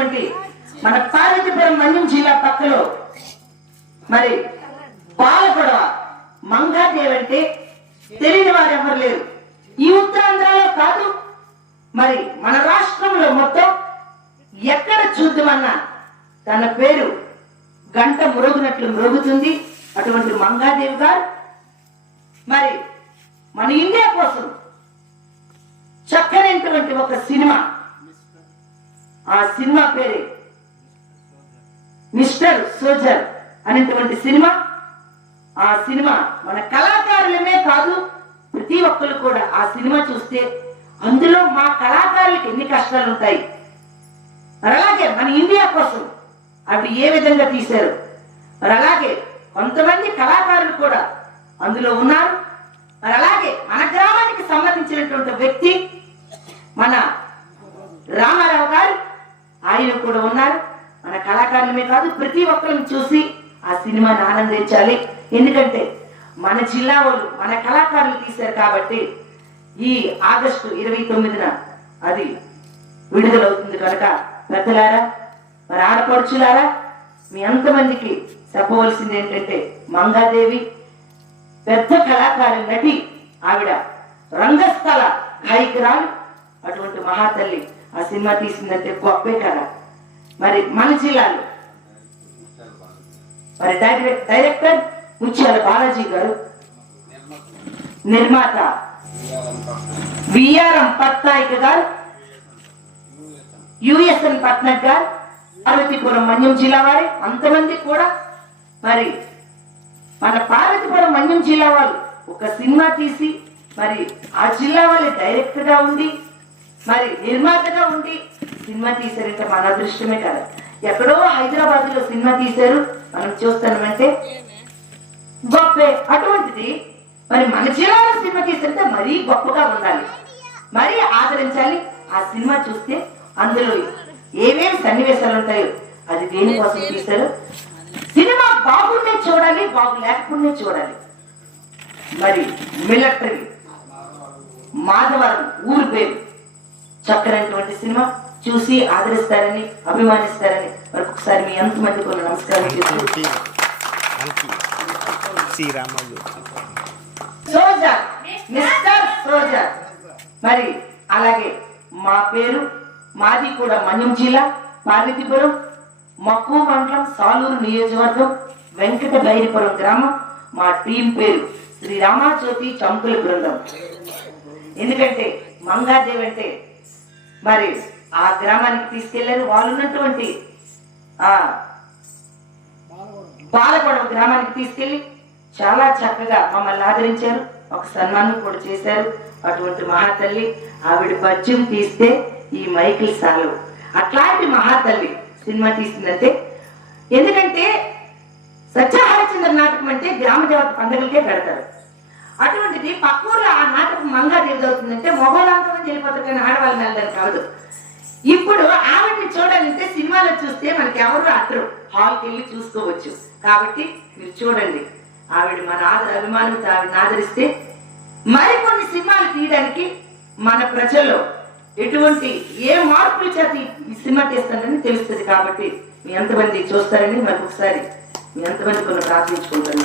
ఉన్నటువంటి మన పార్వతీపురం మన్యం జిల్లా పక్కలో మరి పాలకొడవ మంగాదేవి అంటే తెలియని వారు ఎవరు లేరు. ఈ ఉత్తరాంధ్రలో కాదు. మరి మన రాష్ట్రంలో మొత్తం ఎక్కడ చూద్దామన్నా తన పేరు గంట మురుగునట్లు మ్రోగుతుంది. అటువంటి మంగాదేవి గారు మరి మన ఇండియా కోసం చక్కనైనటువంటి ఒక సినిమా ఆ సినిమా పేరే మిస్టర్ సోజర్ అనేటువంటి సినిమా. ఆ సినిమా మన కళాకారులమే కాదు ప్రతి ఒక్కరు కూడా ఆ సినిమా చూస్తే అందులో మా కళాకారులకు ఎన్ని కష్టాలు ఉంటాయి. మరి అలాగే మన ఇండియా కోసం అవి ఏ విధంగా తీశారు? మరి అలాగే కొంతమంది కళాకారులు కూడా అందులో ఉన్నారు. కూడా ఉన్నారు. మన కళాకారులమే కాదు ప్రతి ఒక్కరిని చూసి ఆ సినిమాని ఆనందించాలి. ఎందుకంటే మన జిల్లా వాళ్ళు మన కళాకారులు తీశారు కాబట్టి ఈ ఆగస్టు ఇరవై తొమ్మిదిన అది విడుదలవుతుంది కనుక పెద్దలారా మరి ఆడపడుచులారా మీ అంతమందికి చెప్పవలసింది ఏంటంటే మంగాదేవి పెద్ద కళాకారి నటి ఆవిడ రంగస్థల గాయకురాలు అటువంటి మహాతల్లి ఆ సినిమా తీసిందంటే గొప్పే కదా. మరి మన జిల్లాలో. మరి డైరెక్ట్ డైరెక్టర్ ముత్యాల బాలాజీ గారు నిర్మాత విఆర్ఎం పట్నాయక్ గారు యుఎస్ఎన్ పట్నాయక్ గారు పార్వతీపురం మన్యం జిల్లా వారి అంతమంది కూడా మరి మన పార్వతీపురం మన్యం జిల్లా వాళ్ళు ఒక సినిమా తీసి మరి ఆ జిల్లా వాళ్ళు డైరెక్టర్గా ఉండి మరి నిర్మాతగా ఉండి సినిమా తీశారంటే మన అదృష్టమే కదా. ఎక్కడో హైదరాబాద్లో సినిమా తీశారు. మనం చూస్తామంటే గొప్పే. అటువంటిది మరి మన జిల్లాలో సినిమా తీస్తుంటే మరీ గొప్పగా ఉండాలి. మరీ ఆదరించాలి. ఆ సినిమా చూస్తే అందులో ఏమేమి సన్నివేశాలు ఉంటాయో అది దేనికోసం తీశారు? సినిమా బాగుండే చూడాలి బాగు లేకపోతే చూడాలి. మరి మిలిటరీ మాధవరం ఊరు పేరు చక్కనటువంటి సినిమా చూసి ఆదరిస్తారని అభిమానిస్తారని మరొకసారి మీ ఎంతమంది కొన్ని నమస్కారం మిస్టర్ మరి అలాగే మా పేరు మాది కూడా మన్యం జిల్లా పార్వతీపురం మక్కువ మండలం సాలూరు నియోజకవర్గం వెంకట బైరిపురం గ్రామం. మా టీం పేరు శ్రీ రామాజ్యోతి చంపుల బృందం. ఎందుకంటే మంగాదేవి అంటే మరి ఆ గ్రామానికి తీసుకెళ్ళారు వాళ్ళు ఉన్నటువంటి ఆ బాలపడవ గ్రామానికి తీసుకెళ్ళి చాలా చక్కగా మమ్మల్ని ఆదరించారు. ఒక సన్మానం కూడా చేశారు. అటువంటి మహాతల్లి ఆవిడ పద్యం తీస్తే ఈ మైకిల్ సాలు. అట్లాంటి మహాతల్లి సినిమా తీసిందంటే ఎందుకంటే సత్యహరిచంద్ర నాటకం అంటే గ్రామ దేవత పండుగలకే పెడతారు. అటువంటిది పక్కూర్లో ఆ నాటకం మంగాదేవి అవుతుందంటే మొగోళ్ళంతమంది వెళ్ళిపోతారు కానీ ఆడవాళ్ళని వెళ్ళడానికి కాదు. ఇప్పుడు ఆవిడని చూడాలంటే సినిమాలో చూస్తే మనకి ఎవరు అట్టరు హాల్కి వెళ్ళి చూసుకోవచ్చు. కాబట్టి మీరు చూడండి. ఆవిడ మన ఆదర అభిమానంతో ఆవిడని ఆదరిస్తే మరికొన్ని సినిమాలు తీయడానికి మన ప్రజల్లో ఎటువంటి ఏ మార్పులు చేతి ఈ- సినిమా తీస్తానని తెలుస్తుంది కాబట్టి మీ ఎంతమంది చూస్తారని మరొకసారి మీ ఎంతమంది కొన్ని ప్రార్థించుకుంటాను